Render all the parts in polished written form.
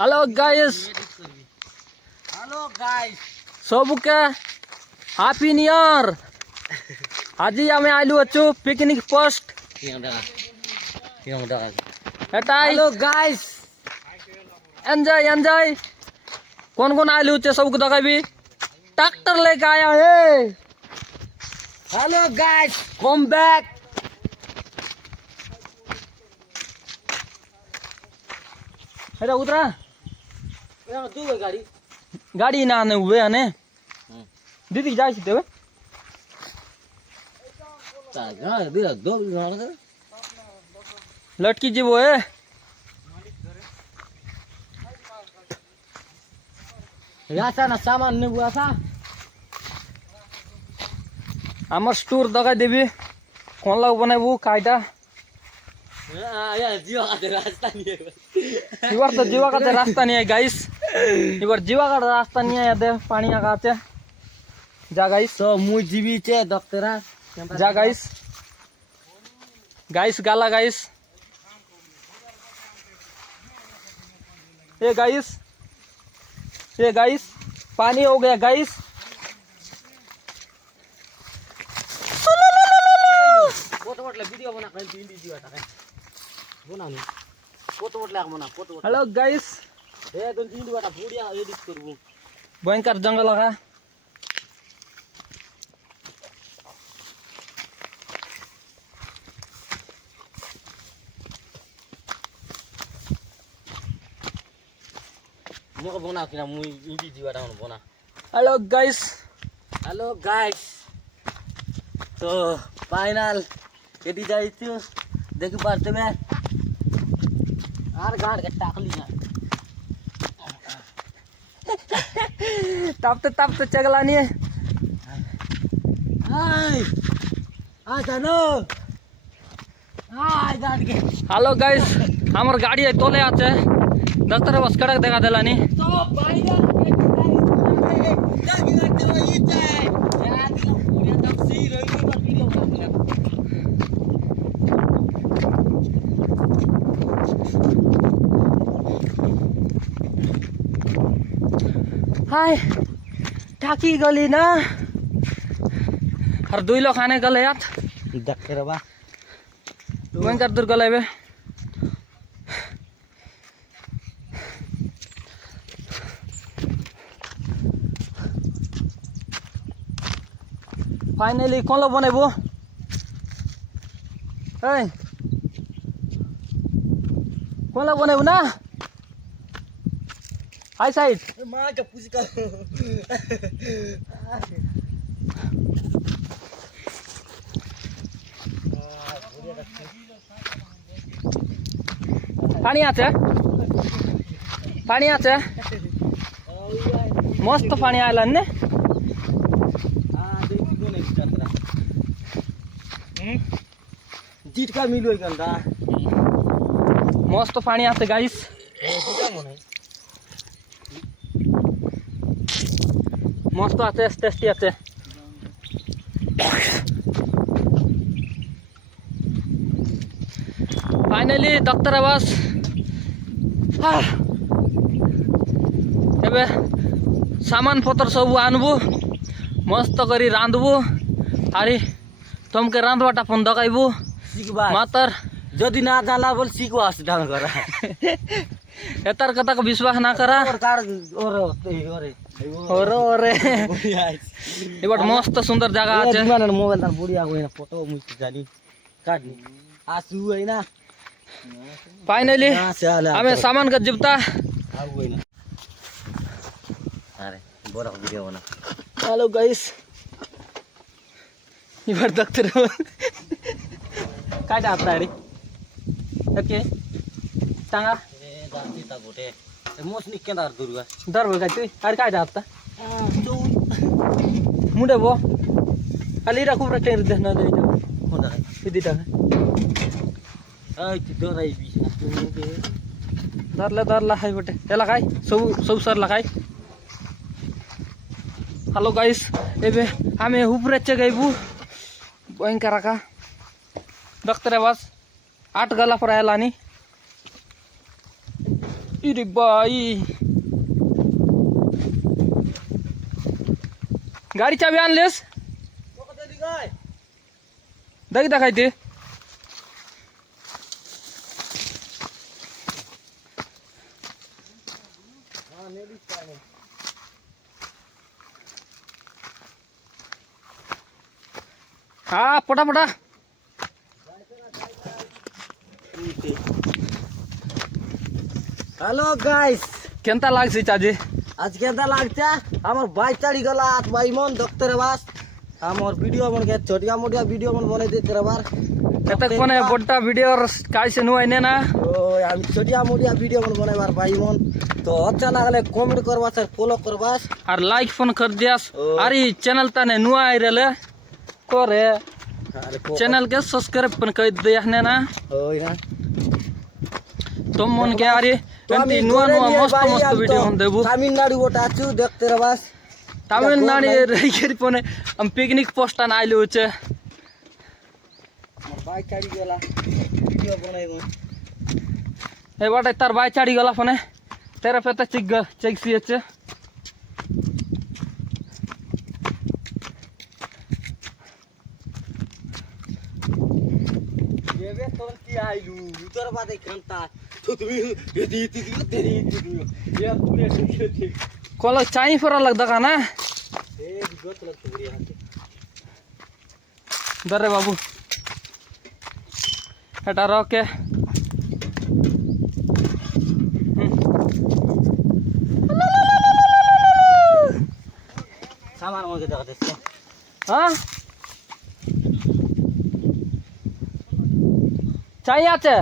Hello guys सबके happy new year. आज आम आलू अच्छु picnic post hello guys enjoy enjoy. कौन कौन आलू चे सबको दिखाबी ट्रैक्टर लेके आया है। Hello guys come back. अरे उतरा गाड़ी गाड़ी ना आने हुए आने दीदी जाए देवे लटकी जी वो है यहाँ ना सामान नहीं हुआ था आमर स्टोर दगा देवी कौन लाग बनाए वो कायदा इबार तो जीवा का रास्ता नहीं है गाइस। इबार जीवा का रास्ता नहीं है दे पानी आगा चे जा गाइस तो मुझ जीवी चे डॉक्टरा जा गाइस गाइस गाला गाइस ये गाइस पानी हो गया गाइस। वीडियो बना हेलो गाइस भयंकर जंगल लगा हेलो गाइस तो फाइनल यदि जाइए देखी पारते में आर गाड़ के टाकली ना तब तो चगला नहीं है। हेलो गाइस हमार गाड़ी है तोले आते दफ्तर बस कड़क देखा दिला नहीं हाय ठाकी गली ना और दुई लोग खाने गले यार देखे बा भयंकर दूर गले बे फाइनली कौन लोग बने वो कौन लोग बने ना हाई साइड पानी आते मस्त पानी आला ने जीत का मिलो मस्त पानी आते गाइस मस्त आते टेस्टी आते फाइनली डॉक्टर आवास एबे सामान पत्र सब आनबू मस्त करी रांधबू अरे तुमके रांधवाटा फोन दगाइबू मातर जदि ना जाला बोल सीखो आस डाल करा एतर कथा को विश्वास ना करा ओरे एबट मस्त सुंदर जगह আছে मोबाइल तार बुढ़िया होई ना फोटो मुझ जानी काटनी आसू है ना फाइनली हमें सामान का जिप्ता अरे बोरा वीडियो बना हेलो गाइस इबार डॉक्टर काय आता रे ओके टांगा दांती ता गोटे मोस निकेंदार दुर्गा दर बगा तू अरे काय आता मुंडे बो अली रा खूब रटे दे ना दे होदा किती टाका दराई बी दरला हाय बटे त्याला काय सब सर लगाय हेलो गाइस एबे हमें ऊपरेचे गइबू भयंकर का डॉक्टर आवास 8 गला पर आयला नी अरे भाई गाड़ी चाबी आन लेस देख दिखाई दे हाँ पटा पटा हेलो गाइस केंता लागছে चाची आज केंता लागता हमर बाइक चढ़ी गला आत भाई मन डॉक्टर बास हमर वीडियो मन के छोटिया मोटिया वीडियो मन बने दे तेरा बार कतक कोने बड्डा वीडियो काय से नुआई ने ना ओ हम छोटिया मोटिया वीडियो मन बने बार भाई मन तो अच्छा लागले कमेंट करबा सर फॉलो करबास और लाइक फोन कर दियास अरे चैनल तने नुआई रेले करे चैनल के सब्सक्राइब पण कर दिया ने ना ओय ना तुम मन के अरे एंती नुआ नुआ मस्त मस्त वीडियो हम देबू तमिलनाडु गोटा छु देखते रहबास तमिलनाडु रही पने हम पिकनिक पोस्टन आइले होचे हमर बाइक चढ़ी गला वीडियो बनाइबो ए बाटे तार बाइक चढ़ी गला पने तेरे पे तो चिक सी अच्छे ये बे तोर की आइलू उतर बात खंता तो तुम ये दी तेरी ये पूरे ठीक कोलो चाई फरा लगदा का ना ए गत लग तो बढ़िया दर रे बाबू हटा रोके सामान हो गया देखते हाँ चाय आचे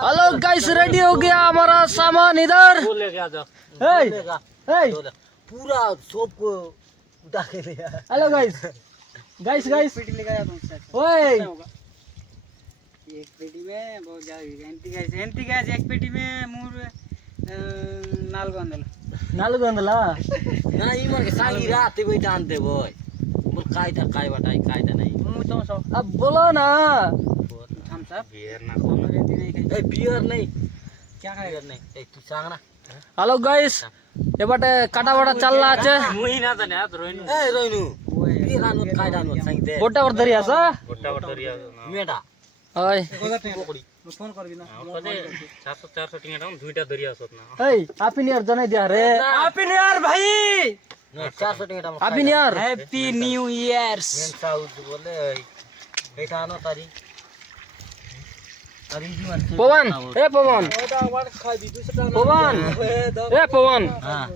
हेलो गाइस रेडी हो गया हमारा सामान इधर लेके आ जाओ पूरा सोप को उठा के ले आ हेलो गाइस गाइस गाइस पेटी लेकर आया हूं ओए एक पेटी में बहुत ज्यादा एंटी गैस एक पेटी में मूर नालगो नालगोंदला ना ई मन के सांगी रात वही जान दे बोय मोर कायदा काय बताई कायदा नहीं मु तो सो अब बोलो ना हम सब बियर ना हम रहती नहीं खाई ए बियर नहीं क्या खाएगा बियर नहीं ए तू सांग ना हेलो गाइस ये बाटे काटा बड़ा चल रहा है मुही ना तने हाथ रोइनु ए रोइनु ओए बियर आनो कायदा नो सांग दे बोटा और दरिया सा गोटा बटरिया मेडा ओए पकड़ी फोन करबी ना कदे 400 400 टिंगा दाम दुईटा दरिया सत ना ए हैप्पी न्यू ईयर जने दिया रे हैप्पी न्यू ईयर भाई 400 टिंगा दाम happy new year happy new years main south बोले एटा आनो तारी तारी जीवन पवन ए पवन पवन ए पवन हां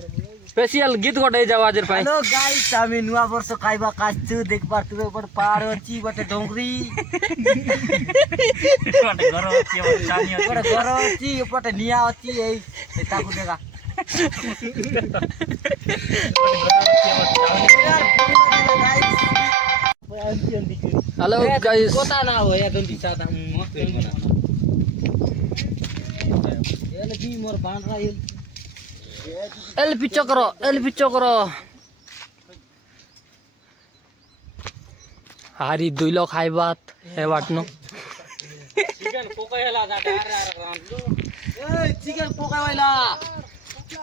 स्पेशल गीत गोटे जाओ आज पाई हेलो गाइस हामी नुवा वर्ष काइबा काछु देख पार्तु पर पार अछि बटे ढोंगरी बटे घर अछि बटे सानी अछि बटे घर अछि बटे निया अछि ए ताकु देगा हेलो गाइस कोता ना हो या दंडी सादा मस्त एले भी मोर बांध रहा है एलपी चक्र हारी दुइलो खाइ बात हे बाटनो चिकन पोकायला जाटा ए चिकन पोकाइला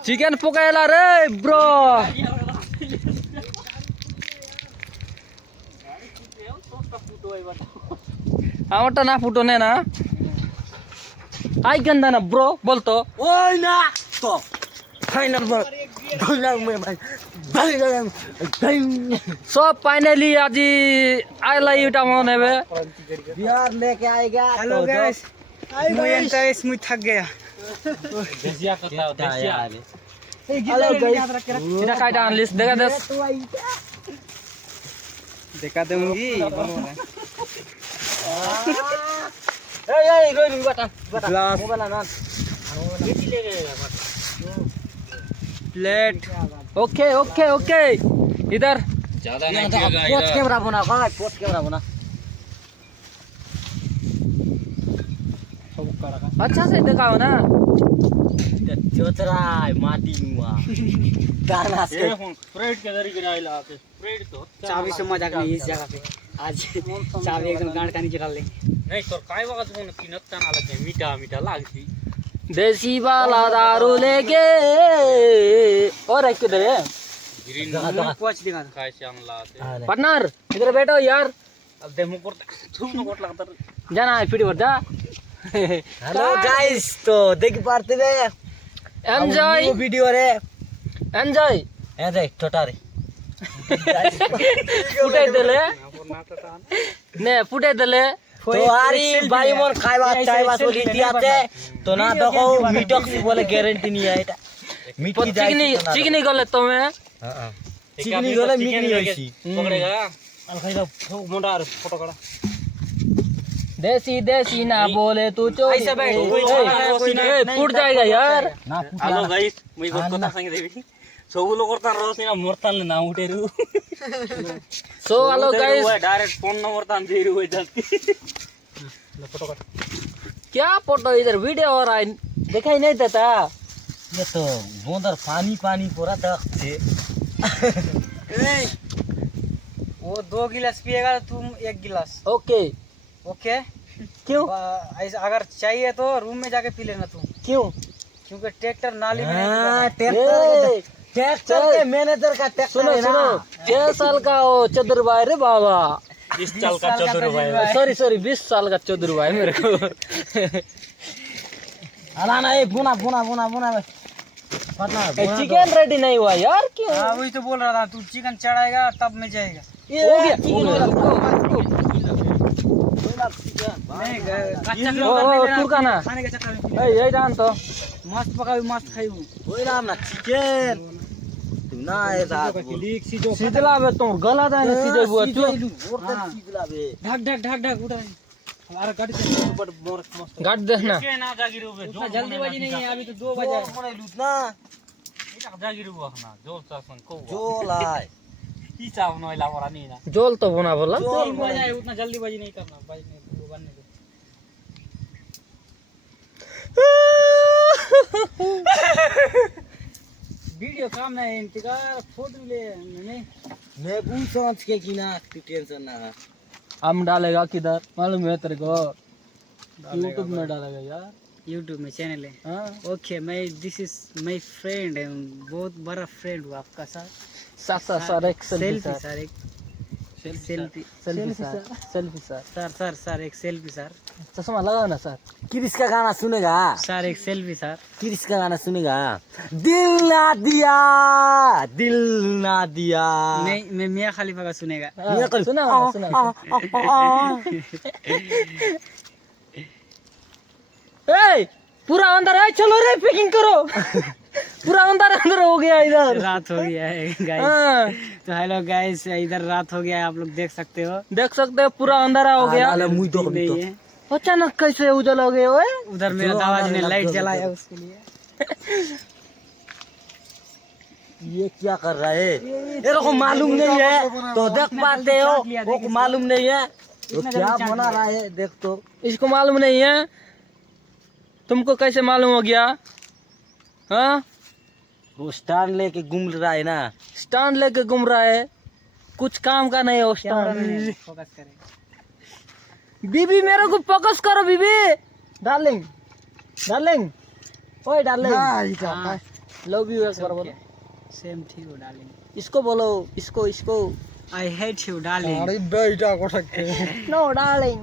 चिकन पकाएला रे ब्रो আমারটা না ফুটনে না আই গন্দা না ব্রো বলতো ओय ना तो फाइनल में फाइनल में भाई सब फाइनली आज आइला इटा मन हेबे बिहार लेके आएगा हेलो गाइस मुई एंटा इस मुई थक गया देसिया कथा देसिया हेलो गाइस इटा काटा अनलिस्ट देखा दस देखा दूंगी ए रोई बटा ग्लास मोबाइल ना प्लेट ओके ओके ओके इधर ज्यादा नहीं दिएगा पोस्ट कैमरा बना भाई पोस्ट कैमरा बना अच्छा से दिखाओ ना चोतराय माटी मुआ दाना से स्प्रेड के जरी गिराइला स्प्रेड तो चाबी से मजाक नहीं इस जगह पे आज चाबी एकदम गांड का नीचे डाल देंगे। नहीं तो काय वगत फोन की नत्ता ना लगे मीठा मीठा लागती देसी वाला दारू लेके और एक किधर है ग्रीन पहुंच देगा काय से हम लाते पार्टनर इधर बैठो यार अब दे मुंह कोट तुम न कोट लगता जाना है पीढ़ी जा हेलो गाइस तो देख पाते हैं एंजॉय वीडियो रे एंजॉय ए देख छोटा रे फुटे देले ने फुटे देले तो आरी भाई मोर खाइबा चाइबा बोली दियाते तो ना देखो मीठक से बोले गारंटी नहीं है এটা मीठी जाए चिकनी गले तुम्हें हां चिकनी गले मीठी होइसी पकड़ेगा अल खाइदा मोटा फोटो करा देसी देसी ना बोले तू चोरी ऐसे बैठ फुट जाएगा यार ना हेलो गाइस मुई को कथा संगे देबी सब लोग करता रोस ना मोरता ना उठेरु so hello guys direct phone number तान दे रही है जल्दी फोटो कर क्या फोटो इधर वीडियो हो रहा है दिखाई नहीं देता ये तो बोंदर पानी पानी पूरा दख से वो 2 गिलास पिएगा तुम 1 गिलास। ओके ओके क्यों ऐसा अगर चाहिए तो रूम में जाके पी लेना तुम, क्यों क्योंकि ट्रैक्टर नाली में हां ट्रैक्टर के मैनेजर का ट्रैक्टर सुनो है सुनो ना 6 साल का हो चतुर भाई रे बाबा 20 साल का चतुर भाई। सॉरी 20 साल का चतुर भाई मेरे को अला ना ये बुना बुना बुना बुना पता चिकन रेडी नहीं हुआ यार क्यों हाँ वही तो बोल रहा था, तू चिकन चढ़ाएगा तब में जाएगा। हो गया नहीं कच्चा तुर्का ना खाने के चक्कर में यही जान तो मस्त पकावी मस्त खाई ओइ राम ना चिकन तू ना ए रात सीधला बे तुम गला दा ने सीधे बुआ तू और सीधला बे ढक ढक ढक ढक उठा हमारा गाड़ी से ऊपर मोर मस्त गाट देखना उतना जल्दीबाजी नहीं है, अभी तो 2 बजे बने लूट ना जो लाए ई चाव नोइला वाला नहीं ना जोल तो बना बोला 3 बजे आए, उतना जल्दीबाजी नहीं करना भाई ने बनने दो। वीडियो काम ना है, इंतजार फोटो ले नहीं मैं पूछ समझ के कि ना तू टेंशन ना है। हम डालेगा किधर मालूम है तेरे को यूट्यूब में डालेगा यार यूट्यूब में चैनल है। हाँ ओके मैं दिस इज माय फ्रेंड, बहुत बड़ा फ्रेंड हूँ आपका सर। सर एक सेल्फी सर, एक selfie selfie sir sir sir sir एक सेल्फी सर। चश्मा लगाओ ना सर किरिस का गाना सुनेगा सर एक सेल्फी सर। किरिस का गाना सुनेगा दिल ना दिया दिल ना दिया नहीं मैं मियां खलीफा का सुनेगा। हाँ, सुना ए पूरा अंदर है चलो रे पैकिंग करो पूरा अंदर अंदर हो गया इधर रात हो गया है गाइस। हाँ, तो हेलो गाइस, इधर रात हो गया है, आप लोग देख सकते हो। देख सकते हो पूरा अंधेरा हो गया अरे मुई तो नहीं है अचानक कैसे उजल हो गए ओए उधर मेरा दादाजी ने लाइट जलाया उसके लिए। ये क्या कर रहा है ये को मालूम नहीं है तो देख पाते हो वो को मालूम नहीं है तो क्या बना रहा है देख तो इसको मालूम नहीं है तुमको कैसे मालूम हो गया हाँ वो स्टैंड लेके घूम रहा है ना स्टैंड लेके घूम रहा है कुछ काम का नहीं है वो स्टैंड फोकस करें। बीबी मेरे को फोकस करो बीबी डार्लिंग डार्लिंग ओए डार्लिंग लव यू एक बार बोलो सेम ठीक हो डार्लिंग। इसको बोलो इसको आई हेट यू डार्लिंग। बेटा को सकते नो डार्लिंग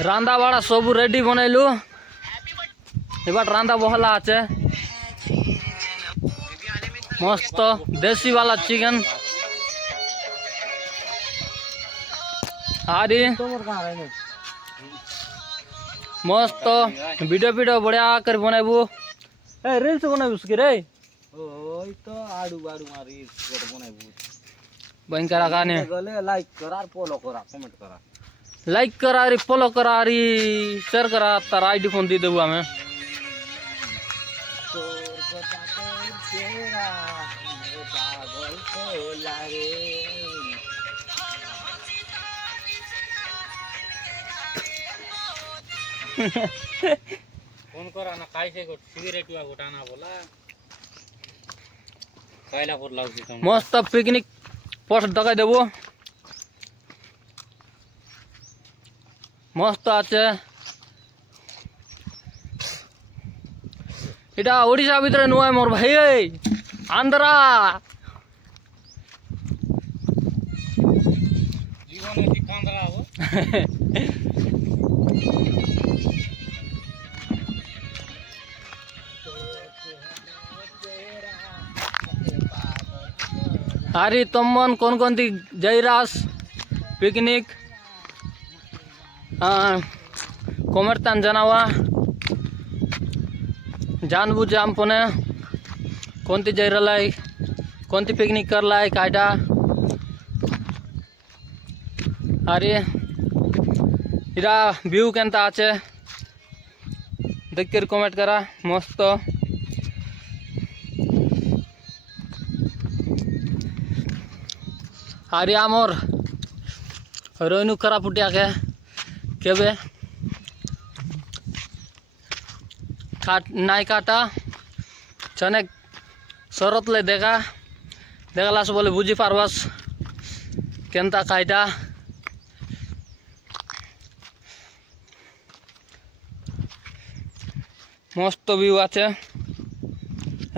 रांदा बाड़ा सबू रेडी बनैलु एबार रांदा बहला आछे मस्त देसी वाला चिकन आरी मस्त वीडियो बढ़िया कर बनाबू ए रील्स बनाबू उसके रे ओई तो आडू बाडू मारी बनाइबू भयंकर गाने गले लाइक करा फॉलो करा कमेंट करा लाइक करा री फॉलो करा री शेयर करा तार आईडी फोन दे देबू हमें फोन करा ना काय से सिगरेट वा घोटाना बोला मस्त पिकनिक स्पट देखाई देव मस्त আছে এটা ওড়িশা ভিতরে নয় মোর ভাই আন্ধ্রা अरे तुम कौन थी जयरास पिकनिक कोमरतान जनावा जानबू जाम पुणे कोणती जयरालाय कोणती पिकनिक करलाय कायटा अरे इरा व्यू केंता आचे देख कर कमेंट करा मस्त अरे आमर रोइनु करा पुटिया के केबे काट नाई काटा चने शरत ले देखा देखला से बोले बुझी पारबास केंता कायटा मस्त व्यू आछे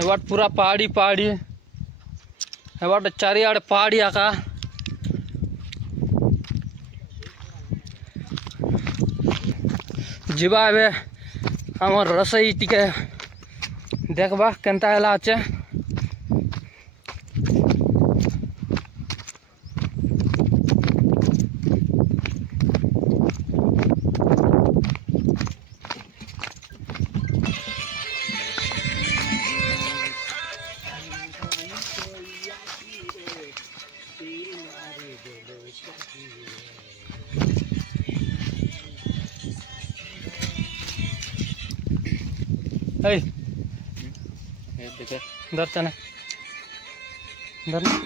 एबाट पूरा पहाड़ी पहाड़ी एबाट चारियाड़े पहाड़ी आका जीवा एबे आमर रसोई टिके देखबा केंता हेला आछे दर्शन धरना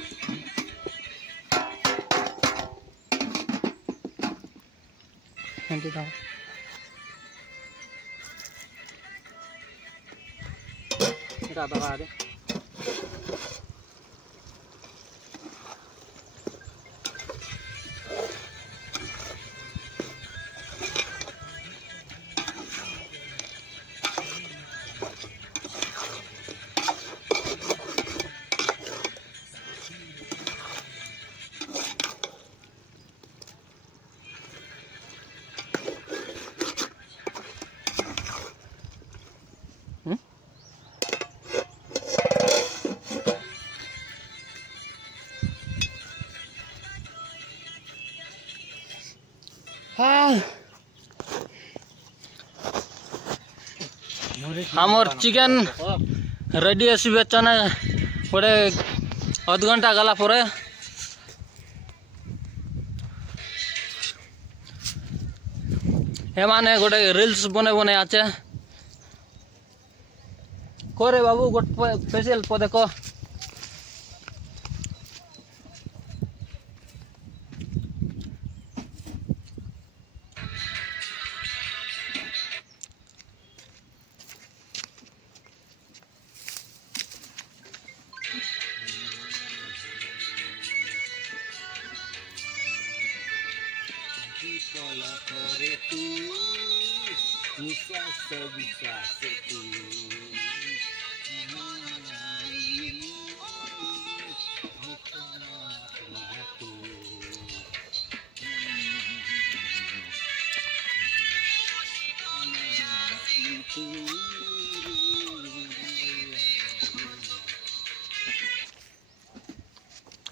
आमर चिकेन रेडी आसी बेचने गोटे अध घंटा गला परे एमाने गोटे रिल्स बने बने आचे करे बाबू गोटे स्पेशल पदे को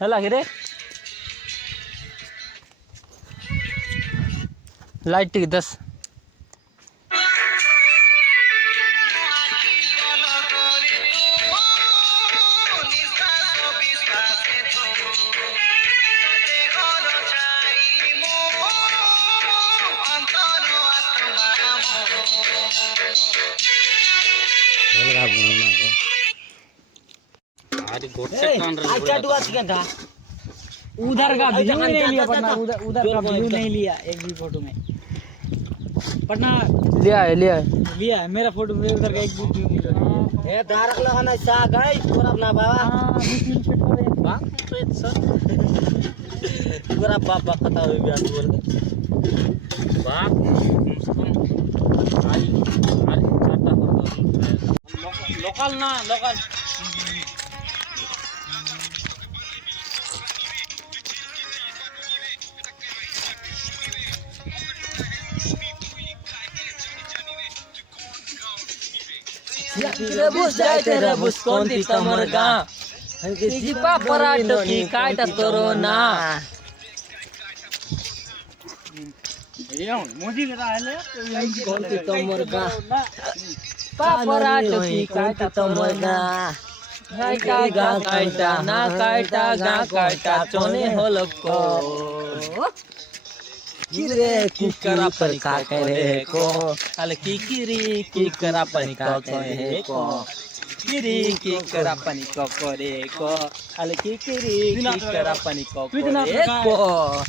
हेला कि रे लाइट टिक 10 उधर का व्यू नहीं लिया पटना उधर का व्यू नहीं लिया एक भी फोटो में पटना लिया है मेरा फोटो में उधर का एक भी व्यू नहीं लिया। हे दारक लगाना सा गाइस पूरा अपना बाबा बाप तो ये सर पूरा बाप बाप पता हो गया बोल के बाप कम से कम आज चारटा पड़ता लोकल ना local rebus jaite rebus konti tamarga jipa parato ki kaita torona Modi के रहले konti tamarga pa parato ki kaita torona kaita ga kaita na kaita ga kaita chone holko किरे kikara पर का करे को ale kikiri kikara pani kokore ko kiri kikara pani kokore ko ale kikiri kikara pani kokore ko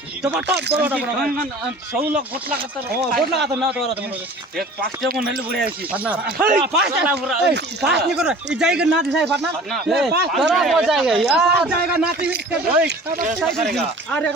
टमाटर बरोड़ा बरोड़ा सब लोग गोटला का तर गोटला का तो ना तो एक पांच टे को नले बढ़िया छी पटना पांच ला पूरा पांच नहीं करो ये जाएगा ना दिखाई पटना करा हो जाएगा यार जाएगा ना तो करेगा अरे